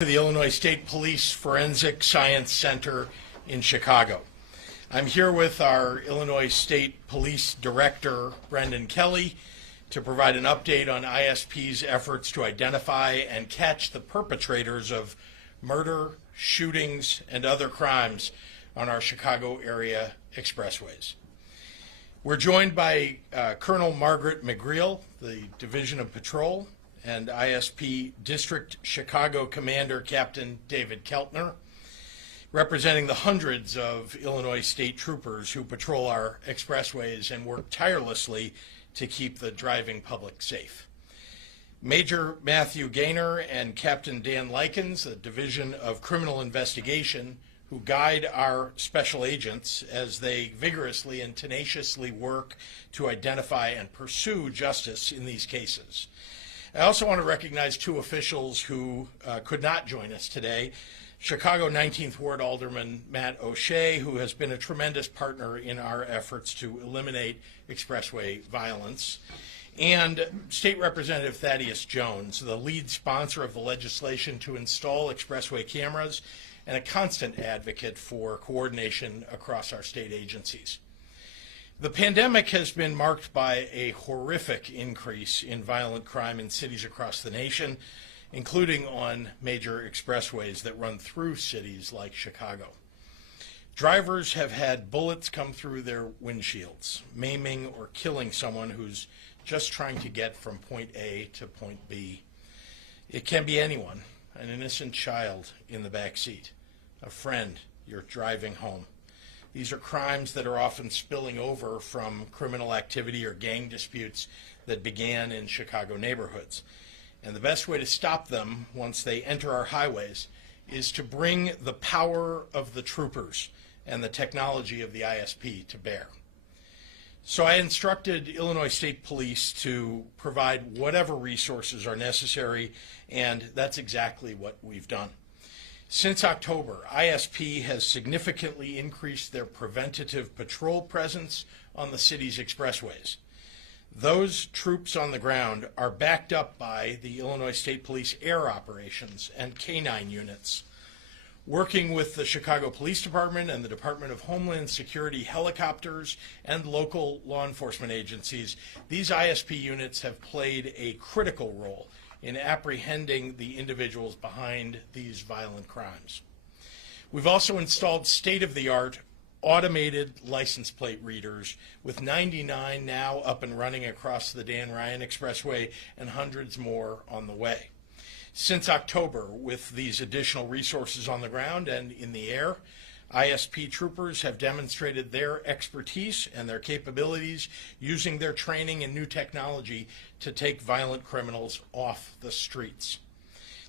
To the Illinois State Police Forensic Science Center in Chicago. I'm here with our Illinois State Police Director, Brendan Kelly, to provide an update on ISP's efforts to identify and catch the perpetrators of murder, shootings, and other crimes on our Chicago area expressways. We're joined by Colonel Margaret McGreal, the Division of Patrol, and ISP District Chicago Commander Captain David Keltner, representing the hundreds of Illinois state troopers who patrol our expressways and work tirelessly to keep the driving public safe. Major Matthew Gaynor and Captain Dan Likens, the Division of Criminal Investigation, who guide our special agents as they vigorously and tenaciously work to identify and pursue justice in these cases. I also want to recognize two officials who could not join us today. Chicago 19th Ward Alderman Matt O'Shea, who has been a tremendous partner in our efforts to eliminate expressway violence, and State Representative Thaddeus Jones, the lead sponsor of the legislation to install expressway cameras and a constant advocate for coordination across our state agencies. The pandemic has been marked by a horrific increase in violent crime in cities across the nation, including on major expressways that run through cities like Chicago. Drivers have had bullets come through their windshields, maiming or killing someone who's just trying to get from point A to point B. It can be anyone, an innocent child in the back seat, a friend you're driving home. These are crimes that are often spilling over from criminal activity or gang disputes that began in Chicago neighborhoods. And the best way to stop them once they enter our highways is to bring the power of the troopers and the technology of the ISP to bear. So I instructed Illinois State Police to provide whatever resources are necessary, and that's exactly what we've done. Since October, ISP has significantly increased their preventative patrol presence on the city's expressways. Those troops on the ground are backed up by the Illinois State Police air operations and K-9 units. Working with the Chicago Police Department and the Department of Homeland Security helicopters and local law enforcement agencies, these ISP units have played a critical role in apprehending the individuals behind these violent crimes. We've also installed state-of-the-art automated license plate readers, with 99 now up and running across the Dan Ryan Expressway and hundreds more on the way. Since October, with these additional resources on the ground and in the air, ISP troopers have demonstrated their expertise and their capabilities using their training and new technology to take violent criminals off the streets.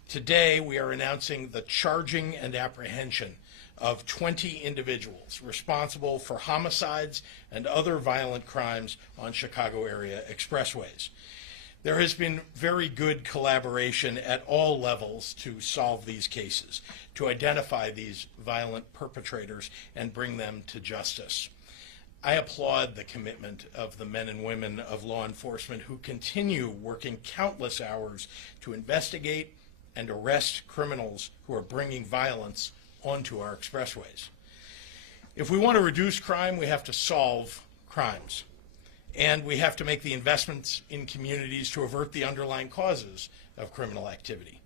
Today, we are announcing the charging and apprehension of 20 individuals responsible for homicides and other violent crimes on Chicago area expressways. There has been very good collaboration at all levels to solve these cases, to identify these violent perpetrators and bring them to justice. I applaud the commitment of the men and women of law enforcement who continue working countless hours to investigate and arrest criminals who are bringing violence onto our expressways. If we want to reduce crime, we have to solve crimes. And we have to make the investments in communities to avert the underlying causes of criminal activity.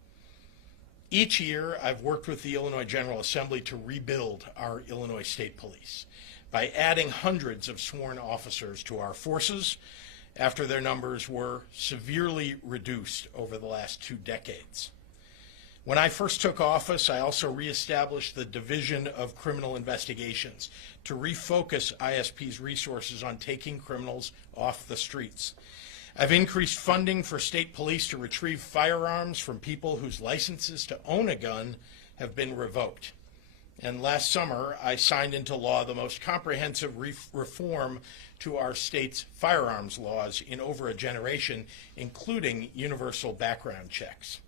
Each year, I've worked with the Illinois General Assembly to rebuild our Illinois State Police by adding hundreds of sworn officers to our forces after their numbers were severely reduced over the last 2 decades. When I first took office, I also reestablished the Division of Criminal Investigations to refocus ISP's resources on taking criminals off the streets. I've increased funding for state police to retrieve firearms from people whose licenses to own a gun have been revoked. And last summer, I signed into law the most comprehensive reform to our state's firearms laws in over a generation, including universal background checks.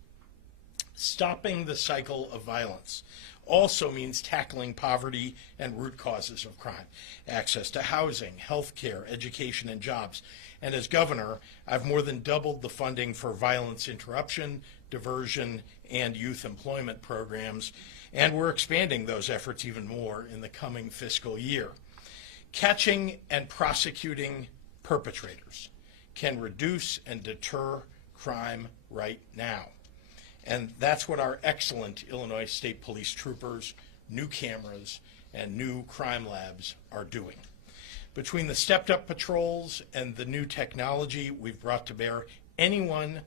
Stopping the cycle of violence also means tackling poverty and root causes of crime, access to housing, health care, education, and jobs. And as governor, I've more than doubled the funding for violence interruption, diversion, and youth employment programs, and we're expanding those efforts even more in the coming fiscal year. Catching and prosecuting perpetrators can reduce and deter crime right now. And that's what our excellent Illinois State Police troopers, new cameras, and new crime labs are doing. Between the stepped-up patrols and the new technology we've brought to bear, anyone,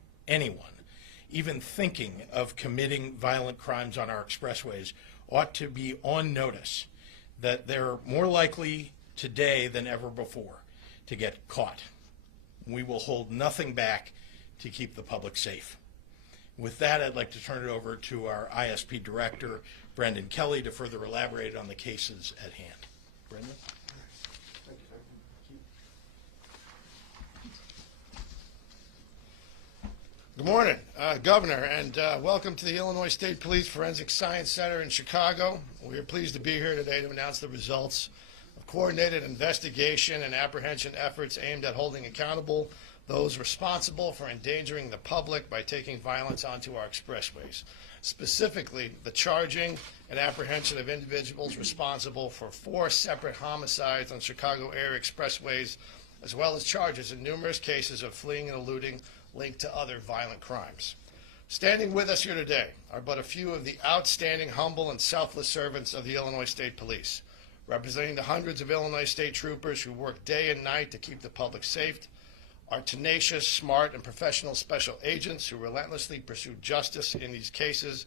even thinking of committing violent crimes on our expressways ought to be on notice that they're more likely today than ever before to get caught. We will hold nothing back to keep the public safe. With that, I'd like to turn it over to our ISP Director, Brendan Kelly, to further elaborate on the cases at hand. Brendan? Good morning, Governor, and welcome to the Illinois State Police Forensic Science Center in Chicago. We are pleased to be here today to announce the results of coordinated investigation and apprehension efforts aimed at holding accountable those responsible for endangering the public by taking violence onto our expressways. Specifically, the charging and apprehension of individuals responsible for 4 separate homicides on Chicago area expressways, as well as charges in numerous cases of fleeing and eluding linked to other violent crimes. Standing with us here today are but a few of the outstanding, humble, and selfless servants of the Illinois State Police, representing the hundreds of Illinois State troopers who work day and night to keep the public safe, our tenacious, smart, and professional special agents who relentlessly pursue justice in these cases,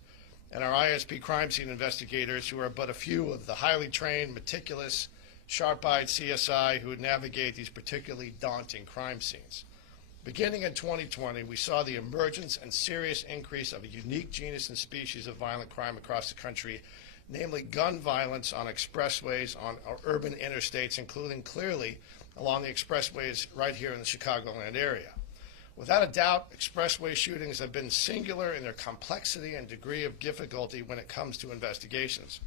and our ISP crime scene investigators who are but a few of the highly trained, meticulous, sharp-eyed CSI who would navigate these particularly daunting crime scenes. Beginning in 2020, we saw the emergence and serious increase of a unique genus and species of violent crime across the country, namely gun violence on expressways, on our urban interstates, including clearly along the expressways right here in the Chicagoland area. Without a doubt, expressway shootings have been singular in their complexity and degree of difficulty when it comes to investigations.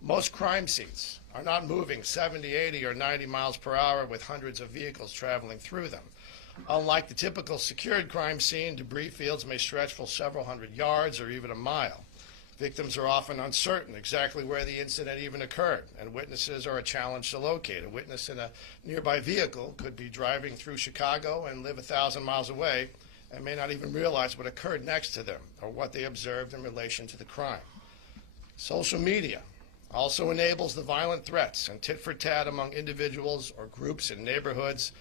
Most crime scenes are not moving 70, 80, or 90 miles per hour with hundreds of vehicles traveling through them. Unlike the typical secured crime scene, debris fields may stretch for several hundred yards or even a mile. Victims are often uncertain exactly where the incident even occurred, and witnesses are a challenge to locate. A witness in a nearby vehicle could be driving through Chicago and live 1,000 miles away and may not even realize what occurred next to them or what they observed in relation to the crime. Social media also enables the violent threats and tit-for-tat among individuals or groups in neighborhoods,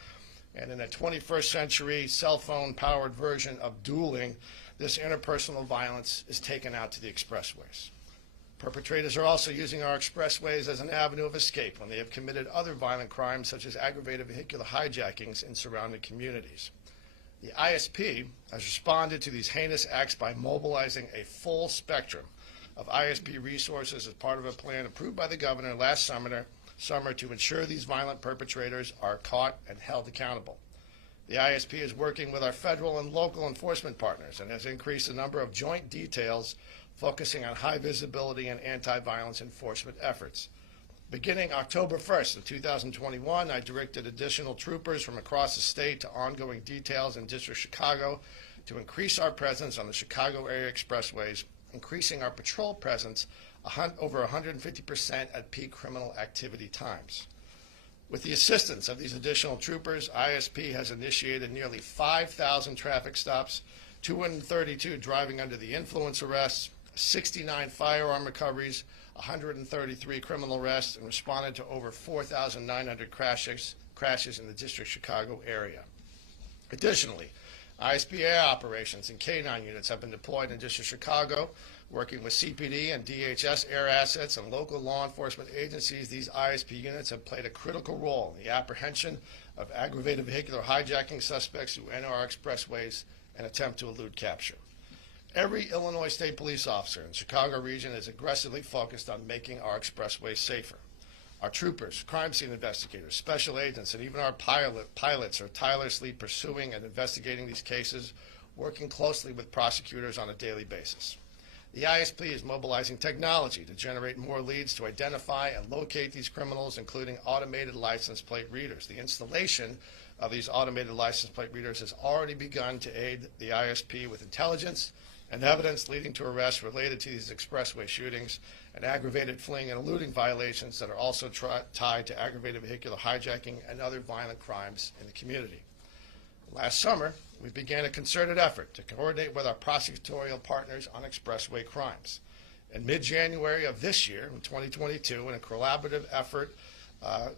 and in a 21st century cell phone-powered version of dueling, this interpersonal violence is taken out to the expressways. Perpetrators are also using our expressways as an avenue of escape when they have committed other violent crimes such as aggravated vehicular hijackings in surrounding communities. The ISP has responded to these heinous acts by mobilizing a full spectrum of ISP resources as part of a plan approved by the governor last summer to ensure these violent perpetrators are caught and held accountable. The ISP is working with our federal and local enforcement partners and has increased the number of joint details focusing on high visibility and anti-violence enforcement efforts. Beginning October 1st of 2021, I directed additional troopers from across the state to ongoing details in District Chicago to increase our presence on the Chicago area expressways, increasing our patrol presence over 150% at peak criminal activity times. With the assistance of these additional troopers, ISP has initiated nearly 5,000 traffic stops, 232 driving under the influence arrests, 69 firearm recoveries, 133 criminal arrests, and responded to over 4,900 crashes in the District Chicago area. Additionally, ISPA operations and K-9 units have been deployed in District Chicago, working with CPD and DHS air assets and local law enforcement agencies. These ISP units have played a critical role in the apprehension of aggravated vehicular hijacking suspects who enter our expressways and attempt to elude capture. Every Illinois State Police officer in the Chicago region is aggressively focused on making our expressways safer. Our troopers, crime scene investigators, special agents, and even our pilots are tirelessly pursuing and investigating these cases, working closely with prosecutors on a daily basis. The ISP is mobilizing technology to generate more leads to identify and locate these criminals, including automated license plate readers. The installation of these automated license plate readers has already begun to aid the ISP with intelligence and evidence leading to arrests related to these expressway shootings and aggravated fleeing and eluding violations that are also tied to aggravated vehicular hijacking and other violent crimes in the community. Last summer, we began a concerted effort to coordinate with our prosecutorial partners on expressway crimes. In mid-January of this year, in 2022, in a collaborative effort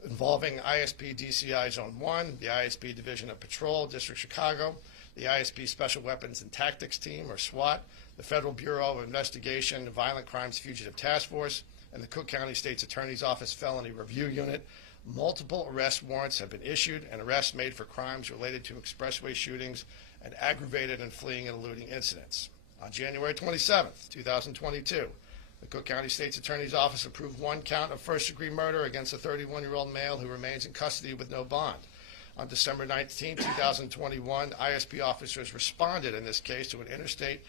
involving ISP DCI Zone 1, the ISP Division of Patrol, District Chicago, the ISP Special Weapons and Tactics Team, or SWAT, the Federal Bureau of Investigation and Violent Crimes Fugitive Task Force, and the Cook County State's Attorney's Office Felony Review Unit, multiple arrest warrants have been issued and arrests made for crimes related to expressway shootings and aggravated and fleeing and eluding incidents. On January 27, 2022, the Cook County State's Attorney's Office approved one count of first-degree murder against a 31-year-old male who remains in custody with no bond. On December 19, 2021, ISP officers responded in this case to an Interstate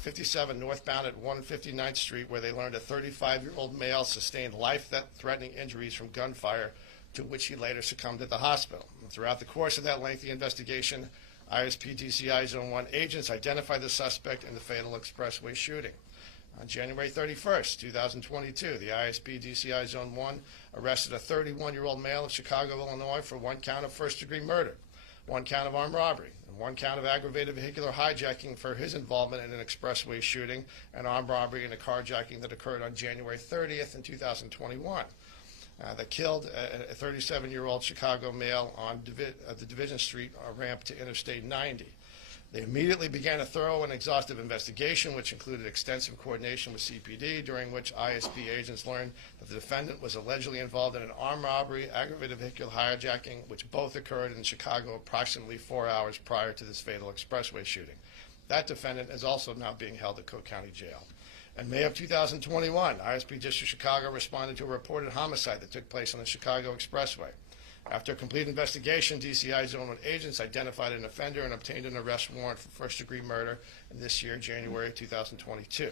57 northbound at 159th Street, where they learned a 35-year-old male sustained life-threatening injuries from gunfire, to which he later succumbed at the hospital. And throughout the course of that lengthy investigation, ISP DCI Zone 1 agents identified the suspect in the fatal expressway shooting. On January 31, 2022, the ISP DCI Zone 1 arrested a 31-year-old male of Chicago, Illinois, for one count of first-degree murder, one count of armed robbery, and one count of aggravated vehicular hijacking for his involvement in an expressway shooting and armed robbery and a carjacking that occurred on January 30th in 2021 that killed a 37-year-old Chicago male on the Division Street ramp to Interstate 90. They immediately began a thorough and exhaustive investigation, which included extensive coordination with CPD, during which ISP agents learned that the defendant was allegedly involved in an armed robbery, aggravated vehicular hijacking, which both occurred in Chicago approximately 4 hours prior to this fatal expressway shooting. That defendant is also now being held at Cook County Jail. In May of 2021, ISP District Chicago responded to a reported homicide that took place on the Chicago Expressway. After a complete investigation, DCI Zone 1 agents identified an offender and obtained an arrest warrant for first-degree murder in this year, January 2022.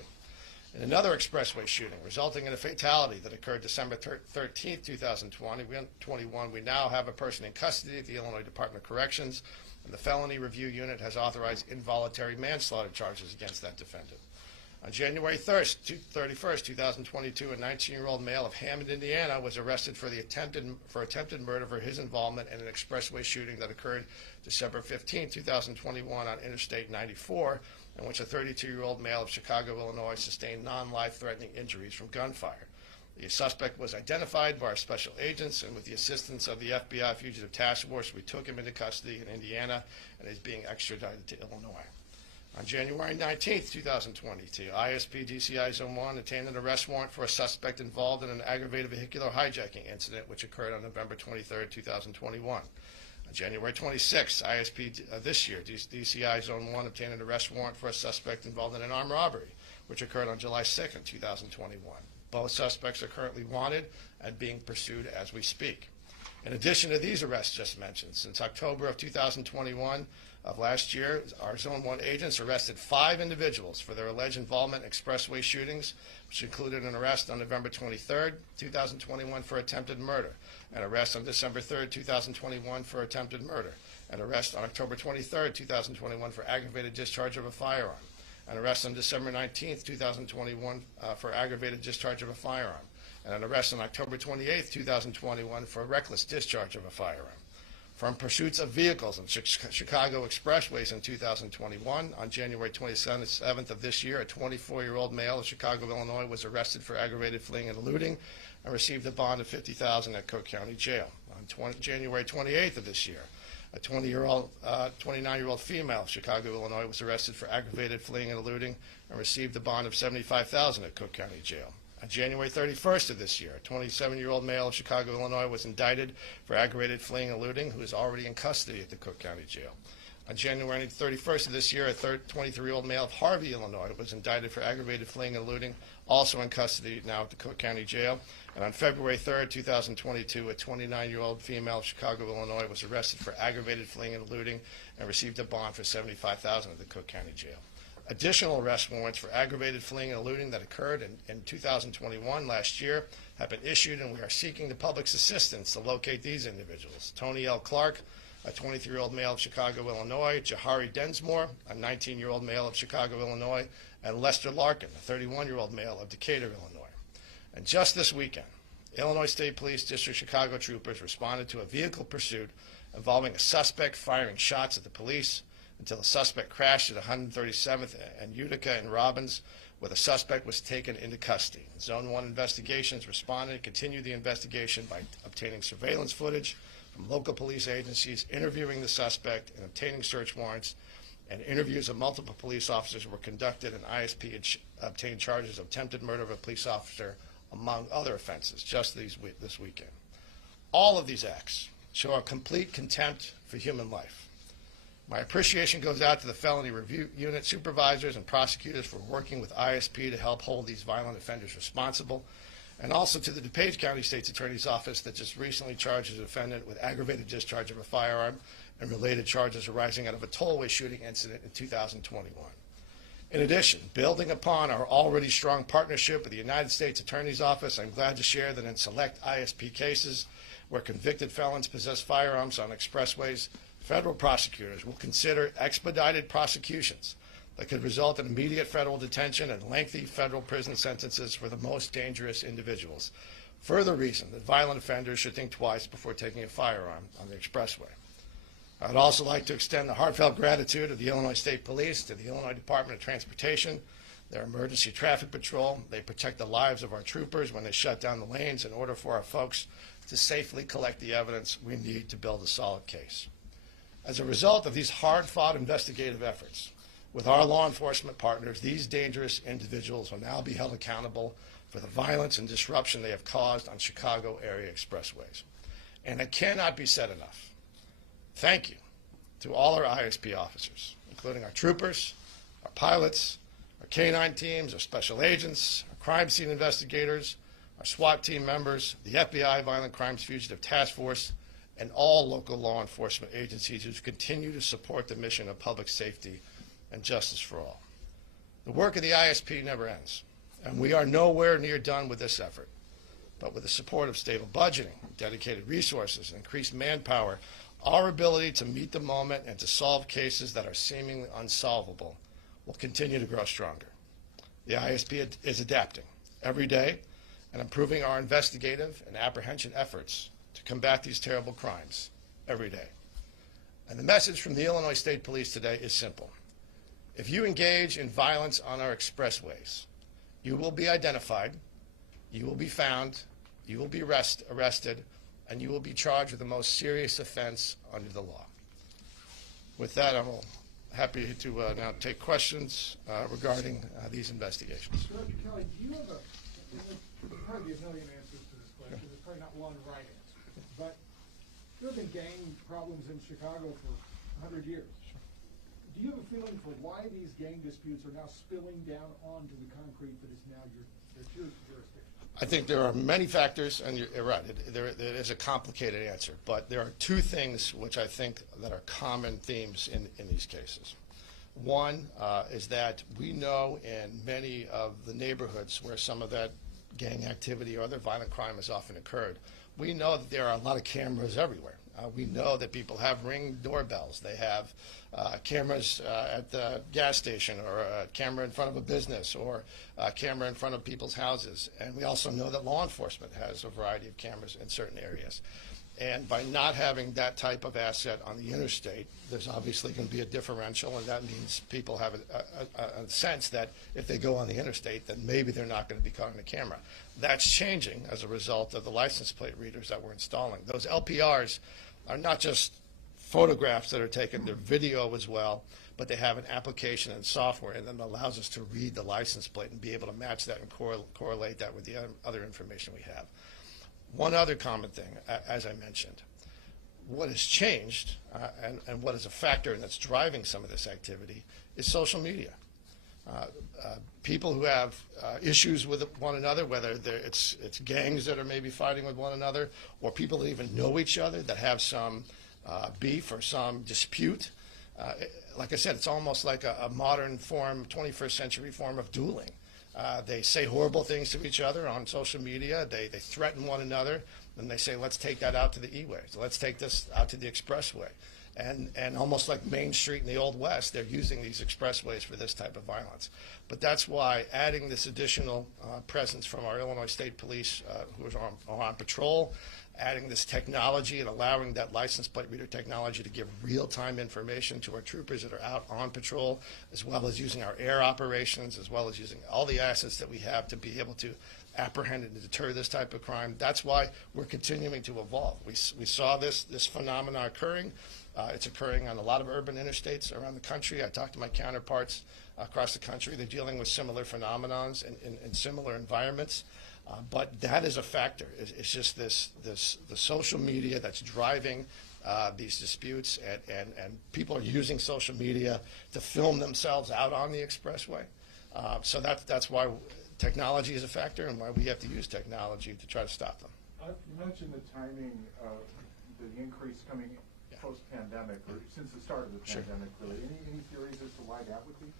In another expressway shooting, resulting in a fatality that occurred December 13, 2021, we now have a person in custody at the Illinois Department of Corrections, and the Felony Review Unit has authorized involuntary manslaughter charges against that defendant. On January 31st, 2022, a 19-year-old male of Hammond, Indiana, was arrested for attempted murder for his involvement in an expressway shooting that occurred December 15, 2021 on Interstate 94, in which a 32-year-old male of Chicago, Illinois, sustained non-life-threatening injuries from gunfire. The suspect was identified by our special agents, and with the assistance of the FBI Fugitive Task Force, we took him into custody in Indiana and is being extradited to Illinois. On January 19, 2022, ISP DCI Zone 1 obtained an arrest warrant for a suspect involved in an aggravated vehicular hijacking incident which occurred on November 23, 2021. On January 26, ISP this year, DCI Zone 1 obtained an arrest warrant for a suspect involved in an armed robbery which occurred on July 2, 2021. Both suspects are currently wanted and being pursued as we speak. In addition to these arrests just mentioned, since October of 2021 of last year, our Zone 1 agents arrested 5 individuals for their alleged involvement in expressway shootings, which included an arrest on November 23, 2021 for attempted murder, an arrest on December 3, 2021 for attempted murder, an arrest on October 23, 2021 for aggravated discharge of a firearm, an arrest on December 19, 2021 for aggravated discharge of a firearm, and an arrest on October 28, 2021 for reckless discharge of a firearm. From pursuits of vehicles on Chicago expressways in 2021, on January 27th of this year, a 24-year-old male of Chicago, Illinois, was arrested for aggravated fleeing and eluding and received a bond of $50,000 at Cook County Jail. On January 28th of this year, a 29-year-old female of Chicago, Illinois, was arrested for aggravated fleeing and eluding and received a bond of $75,000 at Cook County Jail. On January 31st of this year, a 27-year-old male of Chicago, Illinois, was indicted for aggravated fleeing and eluding, who is already in custody at the Cook County Jail. On January 31st of this year, a 23-year-old male of Harvey, Illinois, was indicted for aggravated fleeing and eluding, also in custody now at the Cook County Jail. And on February 3rd, 2022, a 29-year-old female of Chicago, Illinois, was arrested for aggravated fleeing and eluding and received a bond for $75,000 at the Cook County Jail. Additional arrest warrants for aggravated fleeing and eluding that occurred in 2021, last year, have been issued, and we are seeking the public's assistance to locate these individuals. Tony L. Clark, a 23-year-old male of Chicago, Illinois; Jahari Densmore, a 19-year-old male of Chicago, Illinois; and Lester Larkin, a 31-year-old male of Decatur, Illinois. And just this weekend, Illinois State Police District Chicago troopers responded to a vehicle pursuit involving a suspect firing shots at the police until the suspect crashed at 137th and Utica in Robbins, where the suspect was taken into custody. Zone 1 investigations responded and continued the investigation by obtaining surveillance footage from local police agencies, interviewing the suspect, and obtaining search warrants. And interviews of multiple police officers were conducted, and ISP obtained charges of attempted murder of a police officer, among other offenses, just this weekend. All of these acts show a complete contempt for human life. My appreciation goes out to the Felony Review Unit supervisors and prosecutors for working with ISP to help hold these violent offenders responsible, and also to the DuPage County State's Attorney's Office that just recently charged a defendant with aggravated discharge of a firearm and related charges arising out of a tollway shooting incident in 2021. In addition, building upon our already strong partnership with the United States Attorney's Office, I'm glad to share that in select ISP cases where convicted felons possess firearms on expressways, federal prosecutors will consider expedited prosecutions that could result in immediate federal detention and lengthy federal prison sentences for the most dangerous individuals. Further reason that violent offenders should think twice before taking a firearm on the expressway. I'd also like to extend the heartfelt gratitude of the Illinois State Police to the Illinois Department of Transportation, their emergency traffic patrol. They protect the lives of our troopers when they shut down the lanes in order for our folks to safely collect the evidence we need to build a solid case. As a result of these hard-fought investigative efforts, with our law enforcement partners, these dangerous individuals will now be held accountable for the violence and disruption they have caused on Chicago area expressways. And it cannot be said enough. Thank you to all our ISP officers, including our troopers, our pilots, our K-9 teams, our special agents, our crime scene investigators, our SWAT team members, the FBI Violent Crimes Fugitive Task Force, and all local law enforcement agencies who continue to support the mission of public safety and justice for all. The work of the ISP never ends, and we are nowhere near done with this effort. But with the support of stable budgeting, dedicated resources, and increased manpower, our ability to meet the moment and to solve cases that are seemingly unsolvable will continue to grow stronger. The ISP is adapting every day and improving our investigative and apprehension efforts to combat these terrible crimes every day. And the message from the Illinois State Police today is simple. If you engage in violence on our expressways, you will be identified, you will be found, you will be arrested, and you will be charged with the most serious offense under the law. With that, I'm happy to now take questions regarding these investigations. Director Kelly, do you have there'll probably be a million answers to this question. There's probably not one right answer. But there have been gang problems in Chicago for 100 years. Do you have a feeling for why these gang disputes are now spilling down onto the concrete that is now your jurisdiction? I think there are many factors, and you're right, there is a complicated answer, but there are two things which I think that are common themes in these cases. One is that we know in many of the neighborhoods where some of that gang activity or other violent crime has often occurred, we know that there are a lot of cameras everywhere. We know that people have Ring doorbells. They have cameras at the gas station, or a camera in front of a business, or a camera in front of people's houses. And we also know that law enforcement has a variety of cameras in certain areas. And by not having that type of asset on the interstate, there's obviously going to be a differential, and that means people have a sense that if they go on the interstate, then maybe they're not going to be caught on the camera. That's changing as a result of the license plate readers that we're installing. Those LPRs are not just photographs that are taken, they're video as well, but they have an application and software and that allows us to read the license plate and be able to match that and correlate that with the other information we have. One other common thing, as I mentioned, what has changed and what is a factor that's driving some of this activity is social media. People who have issues with one another, whether it's gangs that are maybe fighting with one another, or people that even know each other that have some beef or some dispute, like I said, it's almost like a modern form, 21st century form of dueling. They say horrible things to each other on social media. They threaten one another, and they say, let's take that out to the E-way. So let's take this out to the Expressway. And almost like Main Street in the Old West, they're using these expressways for this type of violence. But that's why adding this additional presence from our Illinois State Police who are on patrol, adding this technology and allowing that license plate reader technology to give real-time information to our troopers that are out on patrol, as well as using our air operations, as well as using all the assets that we have to be able to apprehend and deter this type of crime. That's why we're continuing to evolve. We saw this phenomenon occurring. It's occurring on a lot of urban interstates around the country. I talked to my counterparts across the country. They're dealing with similar phenomenons in similar environments. But that is a factor. It's just the social media that's driving these disputes, and people are using social media to film themselves out on the expressway. So that's why technology is a factor, and why we have to use technology to try to stop them. You mentioned the timing of the increase coming post-pandemic, or since the start of the pandemic, really. Any theories as to why that would be?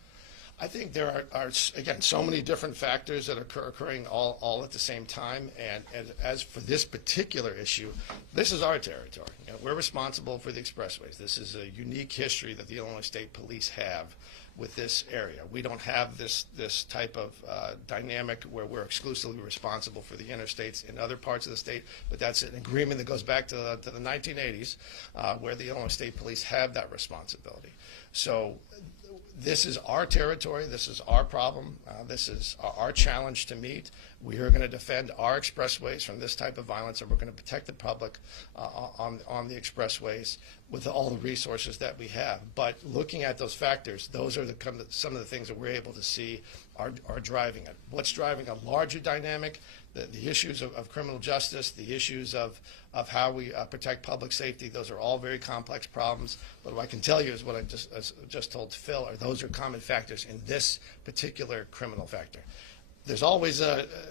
I think there are again, so many different factors that are occurring all at the same time. And as for this particular issue, this is our territory. You know, we're responsible for the expressways. This is a unique history that the Illinois State Police have with this area. We don't have this type of dynamic where we're exclusively responsible for the interstates in other parts of the state, but that's an agreement that goes back to the 1980s, where the Illinois State Police have that responsibility. So this is our territory. This is our problem. This is our challenge to meet. We are going to defend our expressways from this type of violence, and we're going to protect the public on the expressways with all the resources that we have. But looking at those factors, those are some of the things that we're able to see are driving it. What's driving a larger dynamic? The issues of criminal justice, the issues of how we protect public safety, those are all very complex problems. But what I can tell you is what I just told Phil, those are common factors in this particular criminal factor. There's always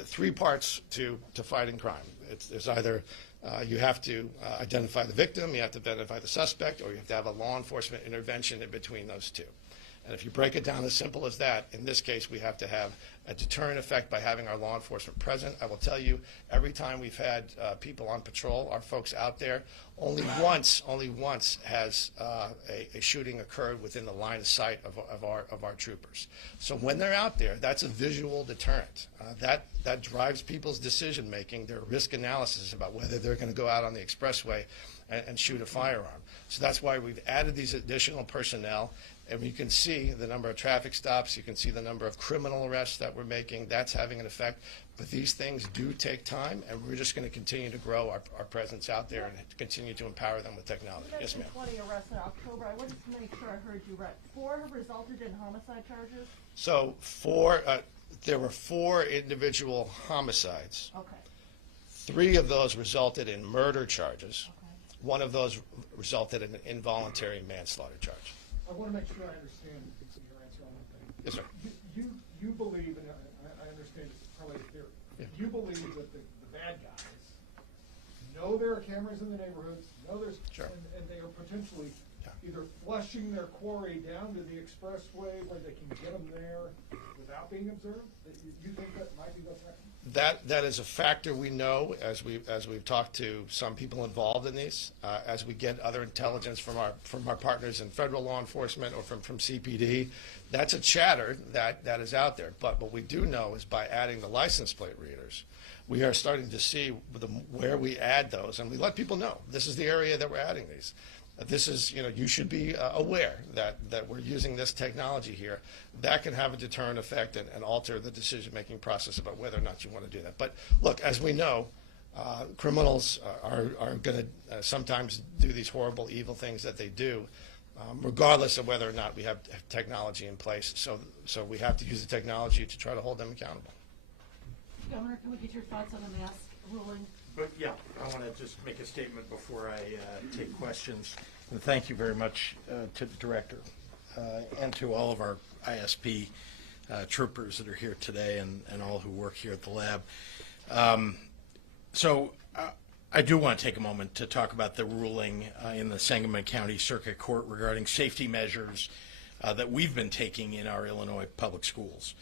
three parts to fighting crime. There's either you have to identify the victim, you have to identify the suspect, or you have to have a law enforcement intervention in between those two. And if you break it down as simple as that, in this case, we have to have a deterrent effect by having our law enforcement present. I will tell you, every time we've had people on patrol, our folks out there, only once has a shooting occurred within the line of sight of our troopers. So when they're out there, that's a visual deterrent. That drives people's decision making, their risk analysis about whether they're going to go out on the expressway and shoot a firearm. So that's why we've added these additional personnel. And you can see the number of traffic stops, you can see the number of criminal arrests that we're making. That's having an effect. But these things do take time, and we're just going to continue to grow our presence out there and continue to empower them with technology. Yes, ma'am. 20 arrests in October. I wanted to make sure I heard you right. 4 have resulted in homicide charges? So there were 4 individual homicides. Okay. 3 of those resulted in murder charges. Okay. 1 of those resulted in an involuntary manslaughter charge. I want to make sure I understand your answer on one thing. Yes, sir. You believe, and I understand it's probably a theory, you believe that the bad guys know there are cameras in the neighborhoods, know there's, Sure. and they are potentially either flushing their quarry down to the expressway where they can get them there without being observed? You think that might be what's happening? That is a factor we know as we've talked to some people involved in these, as we get other intelligence from our partners in federal law enforcement or from CPD. That's a chatter that is out there. But what we do know is by adding the license plate readers, we are starting to see where we add those, and we let people know this is the area that we're adding these. This is, you should be aware that we're using this technology here. That can have a deterrent effect and alter the decision-making process about whether or not you want to do that. But look, as we know, criminals are going to sometimes do these horrible, evil things that they do, regardless of whether or not we have technology in place. So we have to use the technology to try to hold them accountable. Governor, can we get your thoughts on the mask ruling? But yeah, I want to just make a statement before I take questions. And thank you very much to the director and to all of our ISP troopers that are here today and all who work here at the lab. So I do want to take a moment to talk about the ruling in the Sangamon County Circuit Court regarding safety measures that we've been taking in our Illinois public schools.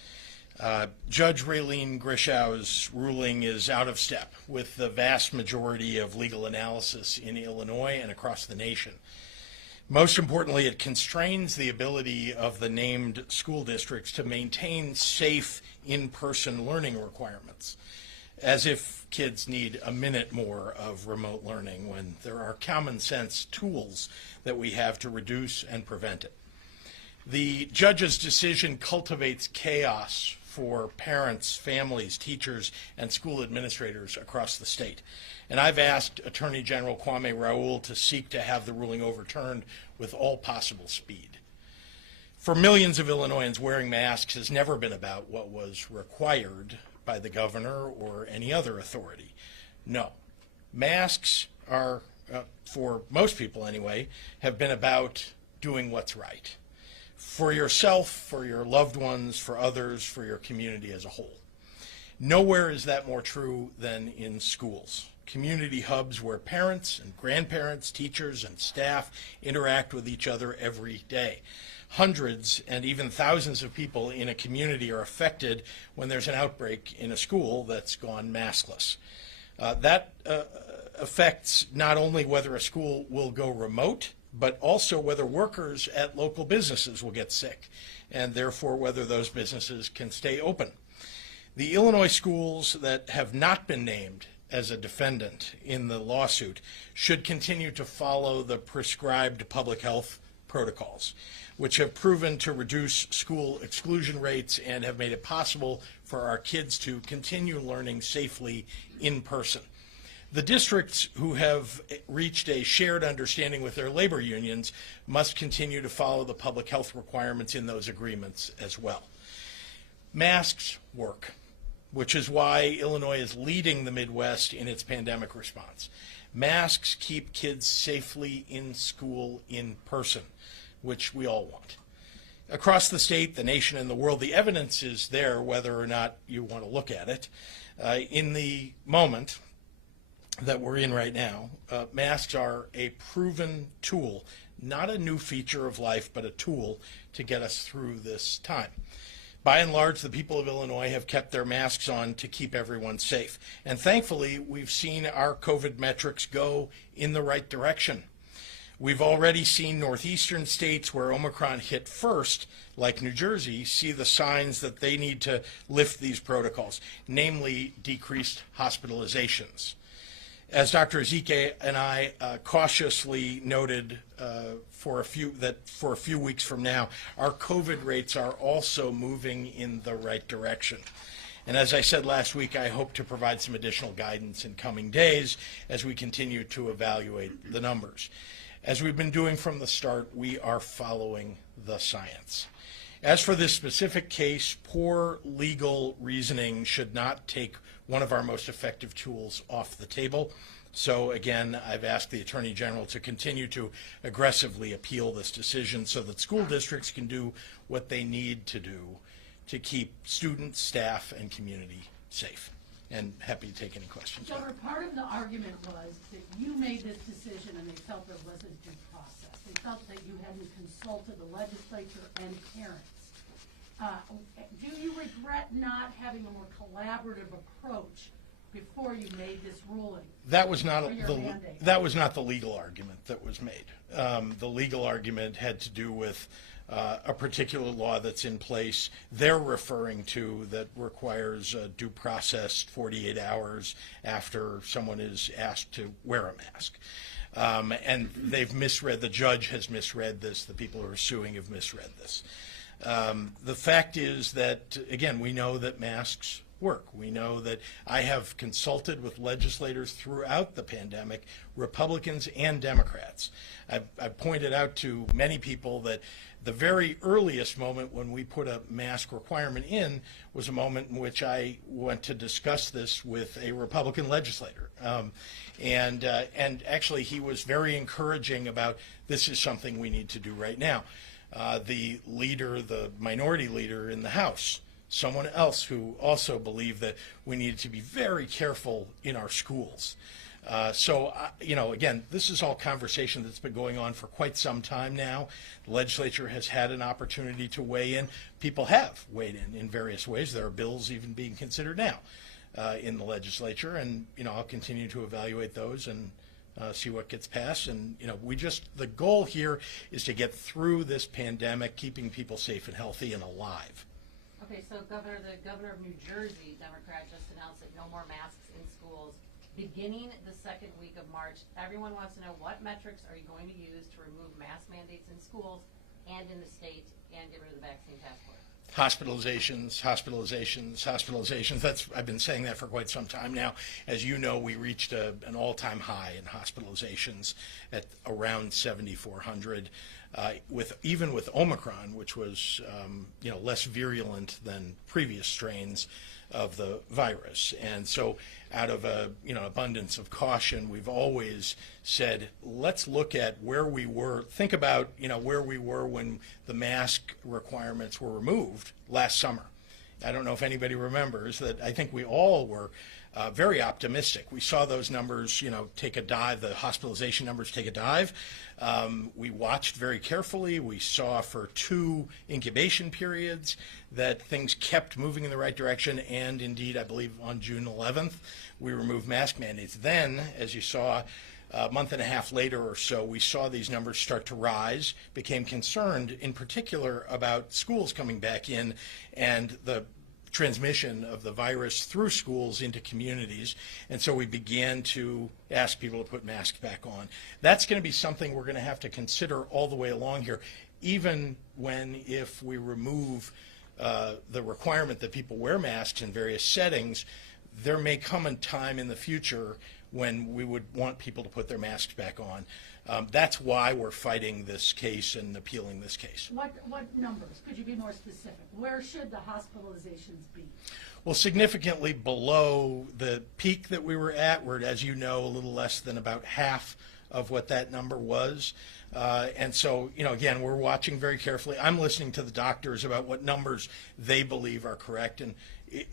Judge Raylene Grishow's ruling is out of step with the vast majority of legal analysis in Illinois and across the nation. Most importantly, it constrains the ability of the named school districts to maintain safe in-person learning requirements, as if kids need a minute more of remote learning when there are common sense tools that we have to reduce and prevent it. The judge's decision cultivates chaos for parents, families, teachers, and school administrators across the state. And I've asked Attorney General Kwame Raoul to seek to have the ruling overturned with all possible speed. For millions of Illinoisans, wearing masks has never been about what was required by the governor or any other authority. No. Masks are, for most people anyway, have been about doing what's right. For yourself, for your loved ones, for others, for your community as a whole. Nowhere is that more true than in schools. Community hubs where parents and grandparents, teachers and staff interact with each other every day. Hundreds and even thousands of people in a community are affected when there's an outbreak in a school that's gone maskless. That affects not only whether a school will go remote, but also whether workers at local businesses will get sick, and therefore whether those businesses can stay open. The Illinois schools that have not been named as a defendant in the lawsuit should continue to follow the prescribed public health protocols, which have proven to reduce school exclusion rates and have made it possible for our kids to continue learning safely in person. The districts who have reached a shared understanding with their labor unions must continue to follow the public health requirements in those agreements as well. Masks work, which is why Illinois is leading the Midwest in its pandemic response. Masks keep kids safely in school in person, which we all want. Across the state, the nation, and the world, the evidence is there whether or not you want to look at it. In the moment that we're in right now, masks are a proven tool, not a new feature of life, but a tool to get us through this time. By and large, the people of Illinois have kept their masks on to keep everyone safe. And thankfully, we've seen our COVID metrics go in the right direction. We've already seen northeastern states where Omicron hit first, like New Jersey, see the signs that they need to lift these protocols, namely decreased hospitalizations. As Dr. Ezike and I cautiously noted for a few weeks from now, our COVID rates are also moving in the right direction. And as I said last week, I hope to provide some additional guidance in coming days as we continue to evaluate the numbers. As we've been doing from the start, we are following the science. As for this specific case, poor legal reasoning should not take one of our most effective tools off the table. So again, I've asked the Attorney General to continue to aggressively appeal this decision so that school districts can do what they need to do to keep students, staff, and community safe. And happy to take any questions. Governor, part of the argument was that you made this decision and they felt there wasn't due process. They felt that you hadn't consulted the legislature and parents. Do you regret not having a more collaborative approach before you made this ruling? That was not the legal argument that was made. The legal argument had to do with a particular law that's in place they're referring to that requires due process 48 hours after someone is asked to wear a mask. And they've misread, the judge has misread this, the people who are suing have misread this. The fact is that, again, we know that masks work. We know that I have consulted with legislators throughout the pandemic, Republicans and Democrats. I've pointed out to many people that the very earliest moment when we put a mask requirement in was a moment in which I went to discuss this with a Republican legislator. And actually he was very encouraging about this is something we need to do right now. The leader, the minority leader in the House, someone else who also believed that we needed to be very careful in our schools. Again, this is all conversation that's been going on for quite some time now. The legislature has had an opportunity to weigh in. People have weighed in various ways. There are bills even being considered now in the legislature, and I'll continue to evaluate those and see what gets passed. And the goal here is to get through this pandemic, keeping people safe and healthy and alive. Okay, so the governor of New Jersey, Democrat, just announced that no more masks in schools beginning the second week of March. Everyone wants to know, what metrics are you going to use to remove mask mandates in schools and in the state and get rid of the vaccine passport? Hospitalizations. I've been saying that for quite some time now. As you know, we reached an all-time high in hospitalizations at around 7,400. Even with Omicron, which was less virulent than previous strains of the virus. And so out of abundance of caution, we've always said, let's look at where we were. Think about where we were when the mask requirements were removed last summer. I don't know if anybody remembers that. I think we all were very optimistic. We saw those numbers, take a dive, the hospitalization numbers take a dive. We watched very carefully. We saw for 2 incubation periods that things kept moving in the right direction, and indeed, I believe on June 11th, we removed mask mandates. Then, as you saw, a month and a half later or so, we saw these numbers start to rise, became concerned in particular about schools coming back in and the transmission of the virus through schools into communities. And so we began to ask people to put masks back on. That's going to be something we're going to have to consider all the way along here, even if we remove the requirement that people wear masks in various settings. There may come a time in the future when we would want people to put their masks back on. That's why we're fighting this case and appealing this case. What numbers? Could you be more specific? Where should the hospitalizations be? Well, significantly below the peak that we were at. We're, as you know, a little less than about half of what that number was. And so, again, we're watching very carefully. I'm listening to the doctors about what numbers they believe are correct. And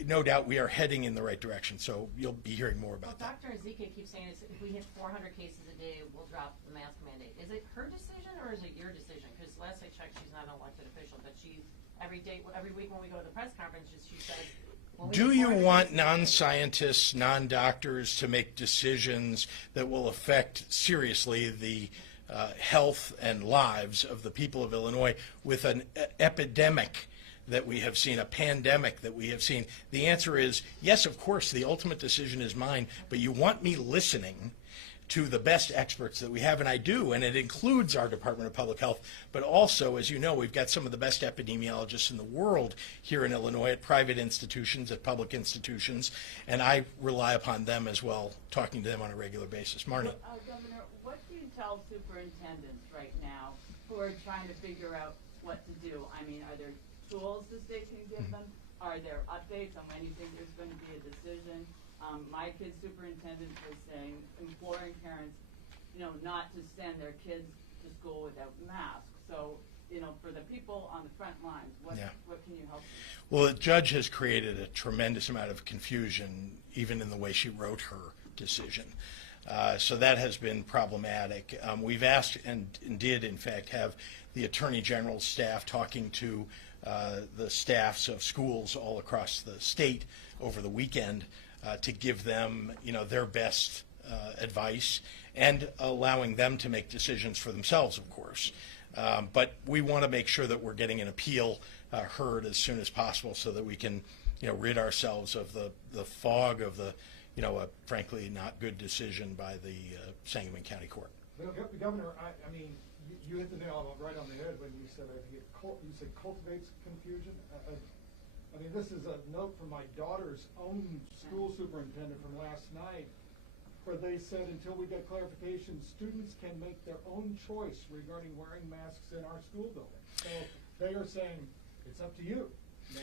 no doubt we are heading in the right direction. So you'll be hearing more about that. Dr. Ezike keeps saying if we hit 400 cases a day, we'll drop the mask mandate. Is it her decision or is it your decision? Because last I checked, she's not an elected official, but every week when we go to the press conference, she says, do you want non-scientists, non-doctors to make decisions that will affect seriously the health and lives of the people of Illinois with an epidemic that we have seen, a pandemic that we have seen? The answer is yes, of course, the ultimate decision is mine, but you want me listening to the best experts that we have, and I do, and it includes our Department of Public Health, but also, as you know, we've got some of the best epidemiologists in the world here in Illinois at private institutions, at public institutions, and I rely upon them as well, talking to them on a regular basis. Marnie. Governor, what do you tell superintendents right now who are trying to figure out what to do? I mean, are there tools the state can give them? Are there updates on when you think there's going to be a decision? My kid's superintendent was saying, imploring parents, not to send their kids to school without masks. So, for the people on the front lines, what can you help them? Well, the judge has created a tremendous amount of confusion, even in the way she wrote her decision. So that has been problematic. We've asked and did, in fact, have the Attorney General's staff talking to the staffs of schools all across the state over the weekend to give them, their best advice and allowing them to make decisions for themselves, of course. But we want to make sure that we're getting an appeal heard as soon as possible so that we can, rid ourselves of the fog of the, a frankly not good decision by the Sangamon County Court. Governor, I mean, you hit the nail right on the head when you said you said cultivates confusion. I mean, this is a note from my daughter's own school superintendent from last night, where they said until we get clarification, students can make their own choice regarding wearing masks in our school building. So they are saying it's up to you now.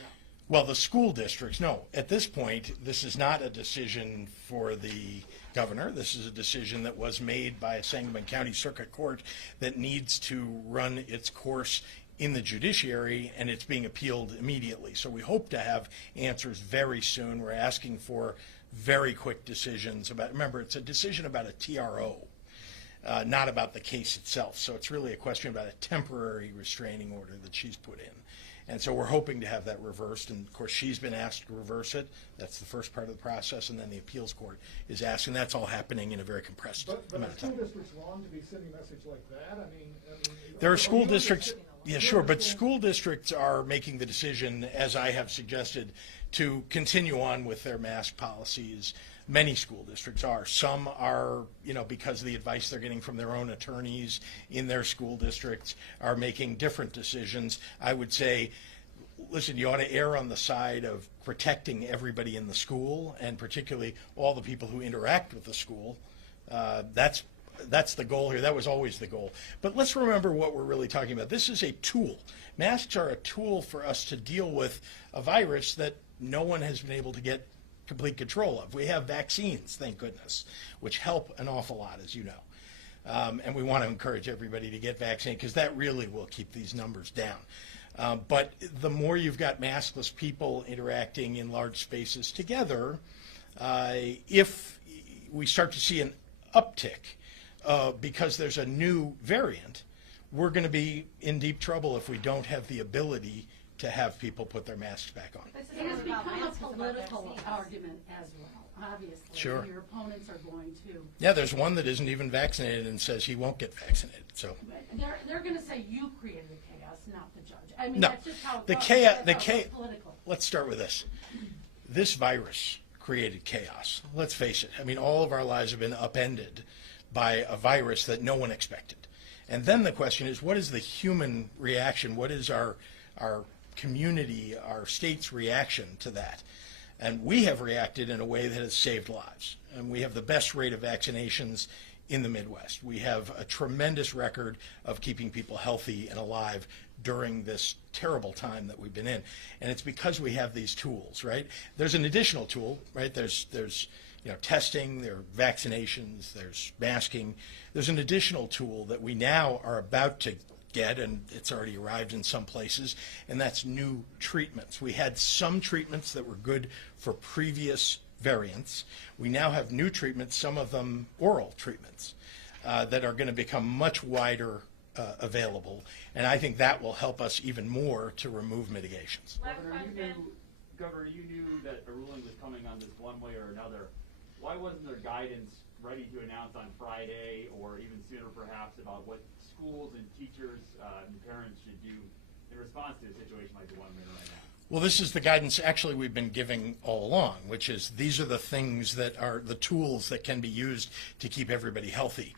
Well, the school districts, no. At this point, this is not a decision for the governor. This is a decision that was made by a Sangamon County Circuit Court that needs to run its course in the judiciary, and it's being appealed immediately. So we hope to have answers very soon. We're asking for very quick decisions about, remember, it's a decision about a TRO, not about the case itself. So it's really a question about a temporary restraining order that she's put in. And so we're hoping to have that reversed, and of course she's been asked to reverse it. That's the first part of the process, and then the appeals court is asking. That's all happening in a very compressed But amount are of school time. districts wrong to be sending a message like that? I mean. There are you school districts, understand- yeah, you sure, but understand- school districts are making the decision, as I have suggested, to continue on with their mask policies. Many school districts are. Some are, because of the advice they're getting from their own attorneys in their school districts, are making different decisions. I would say, listen, you ought to err on the side of protecting everybody in the school, and particularly all the people who interact with the school. That's the goal here. That was always the goal. But let's remember what we're really talking about. This is a tool. Masks are a tool for us to deal with a virus that no one has been able to get complete control of. We have vaccines, thank goodness, which help an awful lot, as you know. And we want to encourage everybody to get vaccinated, because that really will keep these numbers down. But the more you've got maskless people interacting in large spaces together, if we start to see an uptick because there's a new variant, we're going to be in deep trouble if we don't have the ability to have people put their masks back on. This It has isn't about become a masks, it's about political vaccines. argument as well, obviously. Sure. Your opponents are going to, Yeah, there's one that isn't even vaccinated and says he won't get vaccinated. So they're gonna say you created the chaos, not the judge. I mean, No, that's just how it the goes. chaos. That's how it's political. Let's start with this. This virus created chaos. Let's face it. I mean, all of our lives have been upended by a virus that no one expected. And then the question is, what is the human reaction? What is our community, our state's reaction to that? And we have reacted in a way that has saved lives. And we have the best rate of vaccinations in the Midwest. We have a tremendous record of keeping people healthy and alive during this terrible time that we've been in. And it's because we have these tools, right? There's an additional tool, right? There's testing, there are vaccinations, there's masking. There's an additional tool that we now are about to get, and it's already arrived in some places, and that's new treatments. We had some treatments that were good for previous variants. We now have new treatments, some of them oral treatments, that are going to become much wider available, and I think that will help us even more to remove mitigations. Last question. Governor, you knew that a ruling was coming on this one way or another. Why wasn't there guidance ready to announce on Friday, or even sooner perhaps, about what schools and teachers and parents should do in response to a situation like the one we're in right now? Well, this is the guidance actually we've been giving all along, which is these are the things that are the tools that can be used to keep everybody healthy.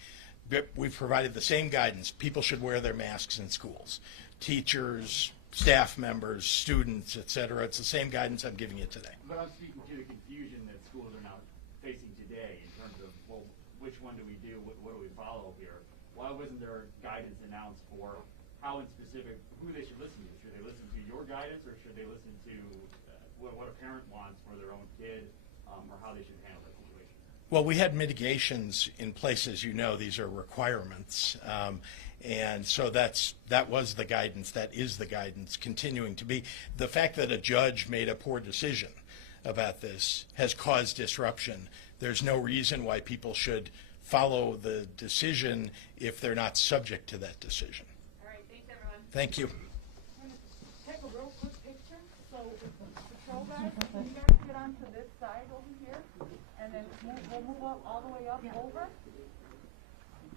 We've provided the same guidance. People should wear their masks in schools. Teachers, staff members, students, et cetera. It's the same guidance I'm giving you today. But I'm speaking to the confusion that schools are now facing today in terms of, well, which one do we do, what do we follow here? Why wasn't there guidance announced for how in specific, who they should listen to? Should they listen to your guidance, or should they listen to what a parent wants for their own kid, or how they should handle that situation? Well, we had mitigations in place, as you know. These are requirements. And so that was the guidance. That is the guidance continuing to be. The fact that a judge made a poor decision about this has caused disruption. There's no reason why people should follow the decision if they're not subject to that decision. All right, thanks, everyone. Thank you. Take a real quick picture. So, patrol guys, can you guys get onto this side over here? And then we'll move up all the way up over.